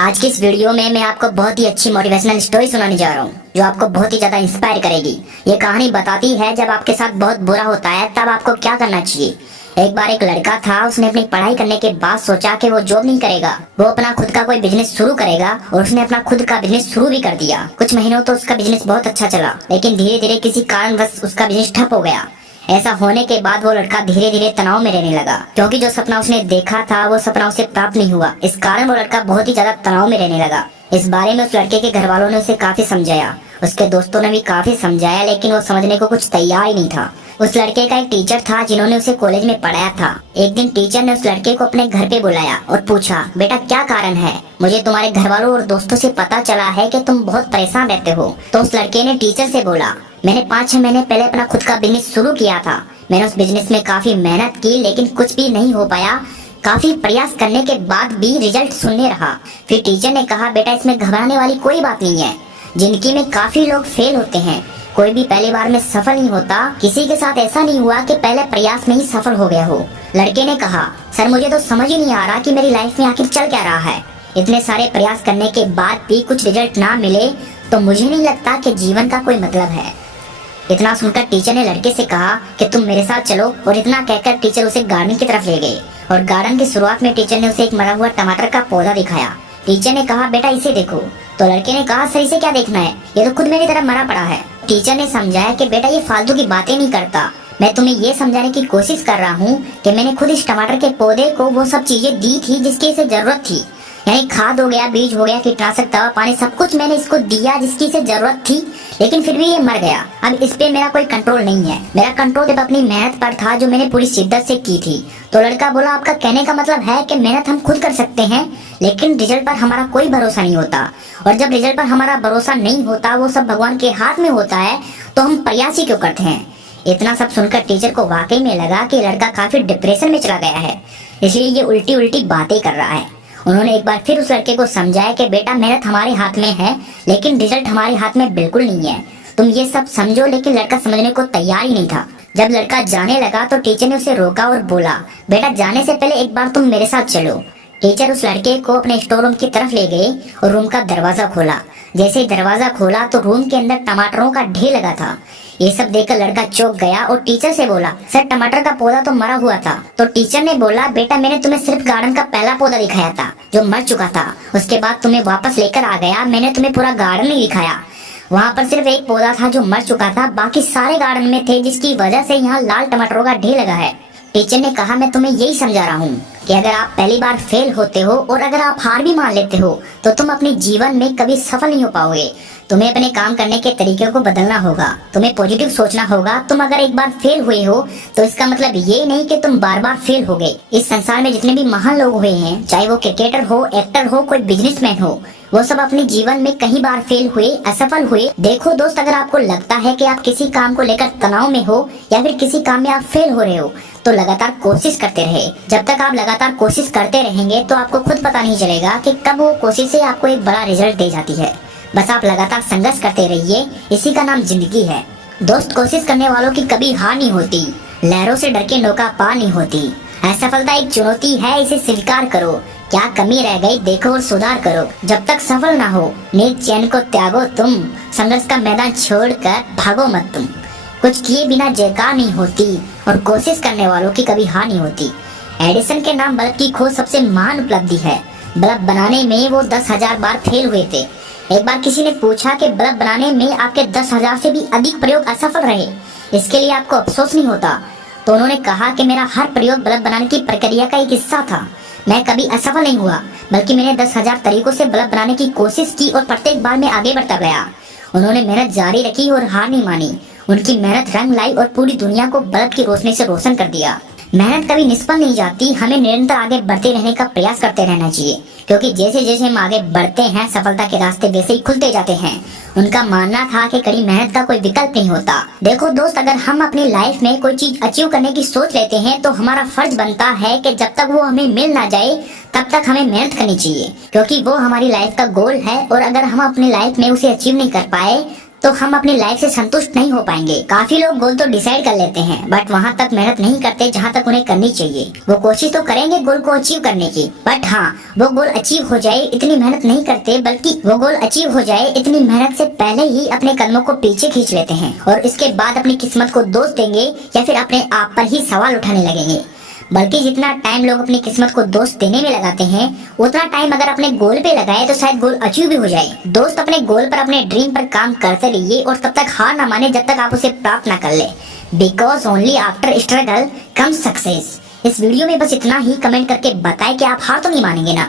आज की इस वीडियो में मैं आपको बहुत ही अच्छी मोटिवेशनल स्टोरी सुनाने जा रहा हूँ जो आपको बहुत ही ज्यादा इंस्पायर करेगी। ये कहानी बताती है जब आपके साथ बहुत बुरा होता है तब आपको क्या करना चाहिए। एक बार एक लड़का था, उसने अपनी पढ़ाई करने के बाद सोचा कि वो जॉब नहीं करेगा, वो अपना खुद का कोई बिजनेस शुरू करेगा और उसने अपना खुद का बिजनेस शुरू भी कर दिया। कुछ महीनों तो उसका बिजनेस बहुत अच्छा चला, लेकिन धीरे धीरे किसी कारणवश उसका बिजनेस ठप हो गया। ऐसा होने के बाद वो लड़का धीरे धीरे तनाव में रहने लगा, क्योंकि जो सपना उसने देखा था वो सपना उसे प्राप्त नहीं हुआ। इस कारण वो लड़का बहुत ही ज्यादा तनाव में रहने लगा। इस बारे में उस लड़के के घर वालों ने उसे काफी समझाया, उसके दोस्तों ने भी काफी समझाया, लेकिन वो समझने को कुछ तैयार ही नहीं था। उस लड़के का एक टीचर था जिन्होंने उसे कॉलेज में पढ़ाया था। एक दिन टीचर ने उस लड़के को अपने घर पे बुलाया और पूछा, बेटा क्या कारण है? मुझे तुम्हारे घर वालों और दोस्तों से पता चला है कि तुम बहुत परेशान रहते हो। तो उस लड़के ने टीचर से बोला, मैंने 5-6 महीने पहले अपना खुद का बिजनेस शुरू किया था। मैंने उस बिजनेस में काफी मेहनत की, लेकिन कुछ भी नहीं हो पाया। काफी प्रयास करने के बाद भी रिजल्ट शून्य रहा। फिर टीचर ने कहा, बेटा इसमें घबराने वाली कोई बात नहीं है। जिंदगी में काफी लोग फेल होते हैं, कोई भी पहली बार में सफल नहीं होता। किसी के साथ ऐसा नहीं हुआ कि पहले प्रयास में ही सफल हो गया हो। लड़के ने कहा, सर मुझे तो समझ ही नहीं आ रहा कि मेरी लाइफ में आखिर चल क्या रहा है। इतने सारे प्रयास करने के बाद भी कुछ रिजल्ट ना मिले तो मुझे नहीं लगता कि जीवन का कोई मतलब है। इतना सुनकर टीचर ने लड़के से कहा कि तुम मेरे साथ चलो, और इतना कहकर टीचर उसे गार्डन की तरफ ले गए। और गार्डन की शुरुआत में टीचर ने उसे एक मरा हुआ टमाटर का पौधा दिखाया। टीचर ने कहा, बेटा इसे देखो। तो लड़के ने कहा, सर इसे क्या देखना है, ये तो खुद मेरी तरह मरा पड़ा है। टीचर ने समझाया कि बेटा ये फालतू की बातें नहीं करता, मैं तुम्हें ये समझाने की कोशिश कर रहा हूँ कि मैंने खुद इस टमाटर के पौधे को वो सब चीजें दी थी जिसकी इसे जरूरत थी। यानी खाद हो गया, बीज हो गया, कीटनाशक, दवा, पानी, सब कुछ मैंने इसको दिया जिसकी इसे जरूरत थी, लेकिन फिर भी ये मर गया। अब इस पे मेरा कोई कंट्रोल नहीं है। मेरा कंट्रोल सिर्फ अपनी मेहनत पर था जो मैंने पूरी शिद्दत से की थी। तो लड़का बोला, आपका कहने का मतलब है कि मेहनत हम खुद कर सकते हैं, लेकिन रिजल्ट पर हमारा कोई भरोसा नहीं होता। और जब रिजल्ट पर हमारा भरोसा नहीं होता, वो सब भगवान के हाथ में होता है, तो हम प्रयास ही क्यों करते हैं? इतना सब सुनकर टीचर को वाकई में लगा कि लड़का काफी डिप्रेशन में चला गया है, इसलिए ये उल्टी उल्टी बातें कर रहा है। उन्होंने एक बार फिर उस लड़के को समझाया कि बेटा मेहनत हमारे हाथ में है, लेकिन रिजल्ट हमारे हाथ में बिल्कुल नहीं है। तुम ये सब समझो। लेकिन लड़का समझने को तैयार ही नहीं था। जब लड़का जाने लगा तो टीचर ने उसे रोका और बोला, बेटा जाने से पहले एक बार तुम मेरे साथ चलो। टीचर उस लड़के को अपने स्टोर रूम की तरफ ले गए और रूम का दरवाजा खोला। जैसे ही दरवाजा खोला तो रूम के अंदर टमाटरों का ढेर लगा था। ये सब देखकर लड़का चौंक गया और टीचर से बोला, सर टमाटर का पौधा तो मरा हुआ था। तो टीचर ने बोला, बेटा मैंने तुम्हें सिर्फ गार्डन का पहला पौधा दिखाया था जो मर चुका था। उसके बाद तुम्हें वापस लेकर आ गया, मैंने तुम्हें पूरा गार्डन नहीं दिखाया। वहाँ पर सिर्फ एक पौधा था जो मर चुका था, बाकी सारे गार्डन में थे, जिसकी वजह से यहाँ लाल टमाटरों का ढेर लगा है। टीचर ने कहा, मैं तुम्हें यही समझा रहा हूँ कि अगर आप पहली बार फेल होते हो और अगर आप हार भी मान लेते हो तो तुम अपने जीवन में कभी सफल नहीं हो पाओगे। तुम्हें अपने काम करने के तरीके को बदलना होगा, तुम्हें पॉजिटिव सोचना होगा। तुम अगर एक बार फेल हुए हो तो इसका मतलब ये नहीं कि तुम बार बार फेल हो गए। इस संसार में जितने भी महान लोग हुए हैं, चाहे वो क्रिकेटर हो, एक्टर हो, कोई बिजनेसमैन हो, वो सब अपने जीवन में कई बार फेल हुए, असफल हुए। देखो दोस्त, अगर आपको लगता है कि आप किसी काम को लेकर तनाव में हो या फिर किसी काम में आप फेल हो रहे हो, तो लगातार कोशिश करते रहे। जब तक आप लगातार कोशिश करते रहेंगे तो आपको खुद पता नहीं चलेगा कि कब वो कोशिशें आपको एक बड़ा रिजल्ट दे जाती है। बस आप लगातार संघर्ष करते रहिए, इसी का नाम जिंदगी है। दोस्त, कोशिश करने वालों की कभी हार नहीं होती, लहरों से डर के नौका पार नहीं होती। असफलता एक चुनौती है, इसे स्वीकार करो। क्या कमी रह गई देखो और सुधार करो। जब तक सफल ना हो नींद चैन को त्यागो तुम, संघर्ष का मैदान छोड़कर भागो मत तुम। कुछ किए बिना जयकार नहीं होती और कोशिश करने वालों की कभी हार नहीं होती। एडिसन के नाम बल्ब की खोज सबसे महान उपलब्धि है। बल्ब बनाने में वो 10,000 बार फेल हुए थे। एक बार किसी ने पूछा कि बल्ब बनाने में आपके 10,000 से भी अधिक प्रयोग असफल रहे, इसके लिए आपको अफसोस नहीं होता? तो उन्होंने कहा कि मेरा हर प्रयोग बल्ब बनाने की प्रक्रिया का एक हिस्सा था। मैं कभी असफल नहीं हुआ, बल्कि मैंने 10,000 तरीकों से बल्ब बनाने की कोशिश की और प्रत्येक बार मैं आगे बढ़ता गया। उन्होंने मेहनत जारी रखी और हार नहीं मानी। उनकी मेहनत रंग लाई और पूरी दुनिया को बल्ब की रोशनी से रोशन कर दिया। मेहनत कभी निष्फल नहीं जाती, हमें निरंतर आगे बढ़ते रहने का प्रयास करते रहना चाहिए, क्योंकि जैसे जैसे हम आगे बढ़ते हैं सफलता के रास्ते वैसे ही खुलते जाते हैं। उनका मानना था कि कड़ी मेहनत का कोई विकल्प नहीं होता। देखो दोस्त, अगर हम अपनी लाइफ में कोई चीज अचीव करने की सोच लेते हैं तो हमारा फर्ज बनता है कि जब तक वो हमें मिल ना जाए तब तक हमें मेहनत करनी चाहिए, क्योंकि वो हमारी लाइफ का गोल है। और अगर हम अपनी लाइफ में उसे अचीव नहीं कर पाए तो हम अपनी लाइफ से संतुष्ट नहीं हो पाएंगे। काफी लोग गोल तो डिसाइड कर लेते हैं बट वहाँ तक मेहनत नहीं करते जहाँ तक उन्हें करनी चाहिए। वो कोशिश तो करेंगे गोल को अचीव करने की, बट हाँ, वो गोल अचीव हो जाए इतनी मेहनत नहीं करते, बल्कि वो गोल अचीव हो जाए इतनी मेहनत से पहले ही अपने कदमों को पीछे खींच लेते हैं और इसके बाद अपनी किस्मत को दोष देंगे या फिर अपने आप पर ही सवाल उठाने लगेंगे। बल्कि जितना टाइम लोग अपनी किस्मत को दोस्त देने में लगाते हैं, उतना टाइम अगर अपने गोल पे लगाए तो शायद गोल अचीव भी हो जाए। दोस्त अपने गोल पर, अपने ड्रीम पर काम करते रहिए और तब तक हार ना माने जब तक आप उसे प्राप्त ना कर ले, because only after struggle come success. इस वीडियो में बस इतना ही। कमेंट करके बताएं कि आप हार तो नहीं मानेंगे ना।